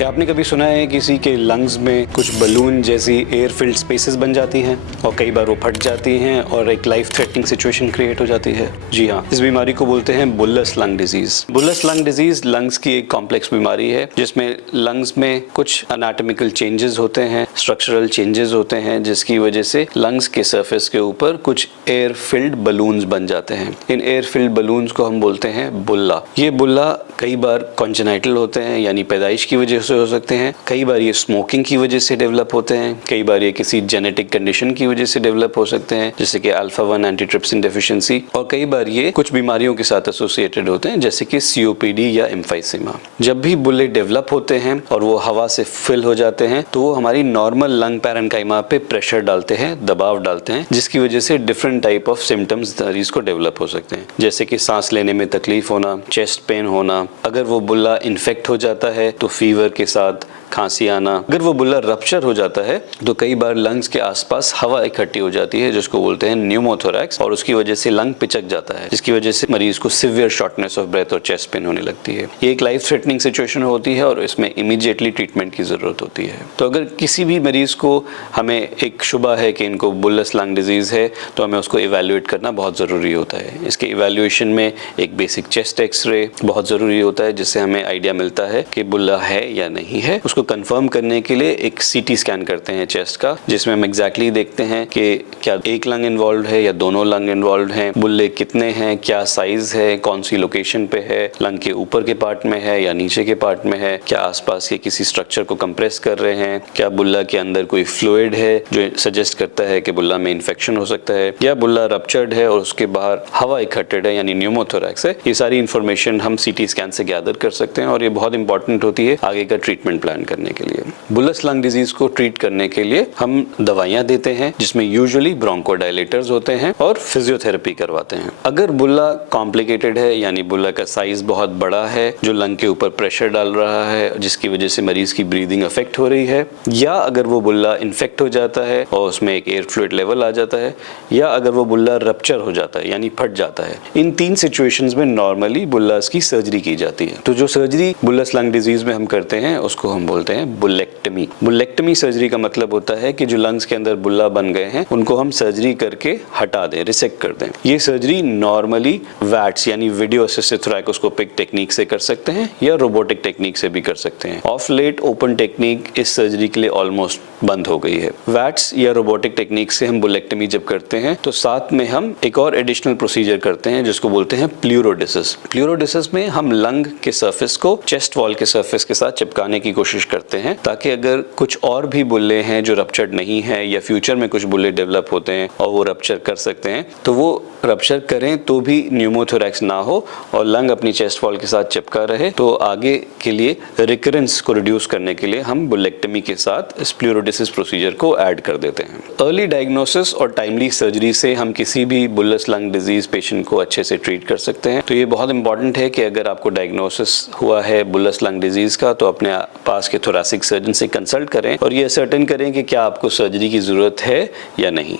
क्या आपने कभी सुना है किसी के लंग्स में कुछ बलून जैसी एयर फिल्ड स्पेसेस बन जाती हैं और कई बार वो फट जाती हैं और एक लाइफ थ्रेटनिंग सिचुएशन क्रिएट हो जाती है? जी हाँ, इस बीमारी को बोलते हैं बुल्लस lung disease. बुल्लस lung disease lungs की एक कॉम्प्लेक्स बीमारी है जिसमें लंग्स में कुछ एनाटॉमिकल चेंजेस होते हैं, स्ट्रक्चरल चेंजेस होते हैं, जिसकी वजह से लंग्स के सरफेस के ऊपर कुछ एयर फिल्ड बलून्स बन जाते हैं। इन एयर फिल्ड बलून्स को हम बोलते हैं बुल्ला। ये बुल्ला कई बार कॉन्जेनाइटल होते हैं यानी पैदाइश की वजह से हो सकते हैं, कई बार ये स्मोकिंग की वजह से डेवलप होते हैं, कई बार ये किसी जेनेटिक कंडीशन की वजह से डेवलप हो सकते हैं जैसे कि अल्फा 1 एंटीट्रिप्सिन डेफिशिएंसी, और कई बार ये कुछ बीमारियों के साथ एसोसिएटेड होते हैं जैसे कि COPD या एम्फाइसेमा। जब भी बुल्ले डेवलप होते हैं और वो हवा से फिल हो जाते हैं तो वो हमारी नॉर्मल लंग पैरेन्काइमा पे प्रेशर डालते हैं, दबाव डालते हैं, जिसकी वजह से डिफरेंट टाइप ऑफ सिम्टम्स मरीज को डेवलप हो सकते हैं जैसे कि सांस लेने में तकलीफ होना, चेस्ट पेन होना। अगर वो बुल्ला इन्फेक्ट हो जाता है तो फीवर के साथ खांसी आना। अगर वो बुल्ला रप्चर हो जाता है तो कई बार लंग्स के आसपास हवा इकट्ठी हो जाती है जिसको बोलते हैं न्यूमोथोरैक्स, और उसकी वजह से लंग पिचक जाता है जिसकी वजह से मरीज को सिवियर शॉर्टनेस ऑफ ब्रेथ और चेस्ट पेन होने लगती है। ये एक लाइफ थ्रेटनिंग सिचुएशन होती है और इसमें इमीडिएटली ट्रीटमेंट की जरूरत होती है। तो अगर किसी भी मरीज को हमें एक शुबा है कि इनको बुल्लस लंग डिजीज है तो हमें उसको इवैल्यूएट करना बहुत जरूरी होता है। इसके इवैल्यूएशन में एक बेसिक चेस्ट एक्सरे बहुत जरूरी होता है जिससे हमें आइडिया मिलता है कि बुल्ला है या नहीं है। उसको कंफर्म करने के लिए एक CT स्कैन करते हैं चेस्ट का, जिसमें हम एग्जैक्टली देखते हैं कि क्या एक लंग इन्वॉल्व है या दोनों लंग इन्वॉल्व हैं, बुल्ले कितने हैं, क्या साइज है, कौन सी लोकेशन पे है, लंग के ऊपर के पार्ट में है या नीचे के पार्ट में है, क्या आसपास के किसी स्ट्रक्चर को कंप्रेस कर रहे हैं, क्या बुल्ला के अंदर कोई फ्लूइड है जो सजेस्ट करता है कि बुल्ला में इन्फेक्शन हो सकता है, या बुल्ला रप्चर्ड है और उसके बाहर हवा इकट्ठे है यानी न्यूमोथोरैक्स है। ये सारी इंफॉर्मेशन हम CT स्कैन से गैदर कर सकते हैं और ये बहुत इंपॉर्टेंट होती है आगे का ट्रीटमेंट प्लान करने के लिए। बुल्लस लंग डिजीज को ट्रीट करने के लिए हम दवाइयां देते हैं जिसमें यूजुअली ब्रोंकोडायलेटर्स होते हैं और फिजियोथेरेपी करवाते हैं। अगर बुल्ला कॉम्प्लिकेटेड है यानी बुल्ला का साइज बहुत बड़ा है जो लंग के ऊपर प्रेशर डाल रहा है जिसकी वजह से मरीज की ब्रीदिंग अफेक्ट हो रही है, या अगर वो बुल्ला इन्फेक्ट हो जाता है और उसमें एक एयर फ्लूइड लेवल आ जाता है, या अगर वो बुल्ला रप्चर हो जाता है यानी फट जाता है, इन 3 सिचुएशंस में नॉर्मली बुल्लास की सर्जरी की जाती है। तो जो सर्जरी बुल्लस लंग डिजीज में हम करते हैं उसको हम बोलते हैं बुल्लेक्टमी। बुल्लेक्टमी सर्जरी का मतलब होता है कि जो लंग्स के अंदर बुल्ला बन गए हैं उनको हम सर्जरी करके हटा दें, रिसेक्ट कर दें। ये सर्जरी नॉर्मली वैट्स यानी वीडियो असिस्टेड थोरैकोस्कोपिक टेक्निक से कर सकते हैं या रोबोटिक टेक्निक से भी कर सकते हैं। ऑफ लेट ओपन टेक्निक इस सर्जरी के लिए ऑलमोस्ट बंद हो गई है। वैट्स या रोबोटिक टेक्निक से हम बुल्लेक्टमी जब करते हैं तो साथ में हम एक और एडिशनल प्रोसीजर करते हैं जिसको बोलते हैं प्लूरोडिसिस। प्लूरोडिसिस में हम लंग के सरफेस को चेस्ट वॉल के सरफेस के साथ चिपकाने की कोशिश करते हैं ताकि अगर कुछ और भी बुल्ले हैं जो रप्चर्ड नहीं है या फ्यूचर में कुछ बुल्ले डेवलप होते हैं और वो रप्चर कर सकते हैं तो वो रप्चर करें तो भी न्यूमोथोरैक्स ना हो और लंग अपनी चेस्ट वॉल के साथ चिपका रहे। तो आगे के लिए रिकरेंस को रिड्यूस करने के लिए हम बुल्लेक्टमी के साथ इस प्लूरोडिसिस प्रोसीजर को ऐड कर देते हैं। अर्ली डायग्नोसिस और टाइमली सर्जरी से हम किसी भी बुल्लस लंग डिजीज पेशेंट को अच्छे से ट्रीट कर सकते हैं। तो ये बहुत इंपॉर्टेंट है कि अगर आपको डायग्नोसिस हुआ है बुल्लस लंग डिजीज का तो अपने पास के थोरैसिक सर्जन से कंसल्ट करें और ये सर्टेन करें कि क्या आपको सर्जरी की जरूरत है या नहीं।